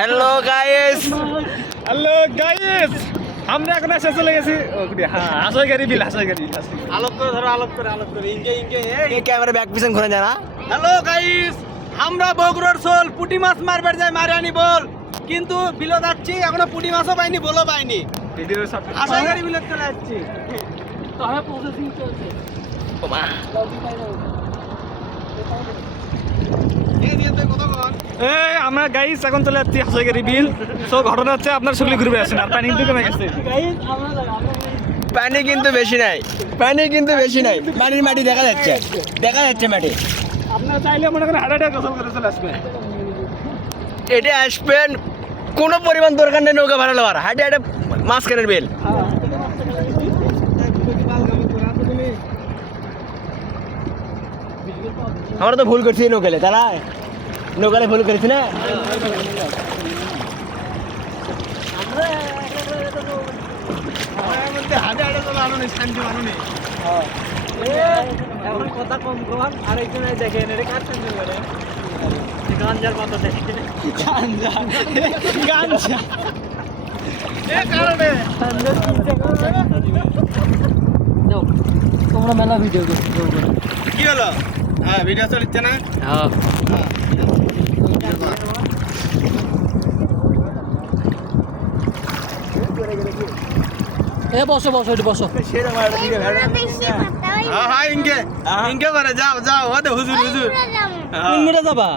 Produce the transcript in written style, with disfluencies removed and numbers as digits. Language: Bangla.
হ্যালো গাইস, হ্যালো গাইস, আমরা এখন এসে চলে গেছি হ্যাঁ হাসই গাড়ি বিল হাসই গাড়ি আলোক করে ধরো, আলোক করে ইনকে এই ক্যামেরা ব্যাক পিছন ঘুরে জানা। হ্যালো গাইস, আমরা বগুড়ার সোল পুটি মাছ মারবার যাই, মারে আনি বল, কিন্তু বিলো যাচ্ছি এখনো পুটি মাছও পাইনি, বলও পাইনি। ভিডিও সব হাসই গাড়ি বিলে চলে যাচ্ছি। তো আমার প্রসেসিং চলছে ওমা এই আমরা গাইস এখন চলে যাচ্ছি হাসই গাড়ি বিল। সো ঘটনা হচ্ছে আপনার শুকলি ঘুরবে আসেন আর পানি কিন্তু কমে গেছে। গাইস আমরা পানি কিন্তু বেশি নাই, পানির মাটি দেখা যাচ্ছে মাটি। আপনারা চাইলে মনে করেন হার্ট অ্যাটাক গোসল করে চলে আসবেন। এটা আসবেন, কোনো পরিমাণ দরকার নেই নৌকা ভাড়া লওয়ার, হাটে হাটে মাছ কেনার বিল। আমরা তো ভুল করছি নৌকালে, তারা নৌকালে ভুল করেছি না। এখন কথা কম কম আরেকজনে দেখেন এটা কার সঙ্গে করে গাঞ্জার কথা দেখে গাঞ্জা তোমরা মেলা ভিডিও করছো কি হলো? হ্যাঁ, ভিডিও চলছে না। হ্যাঁ এ বসো বসো একটু বসো হ্যাঁ ইনকে করে যাও, ওদের হুজুর কোন মিটা যাবা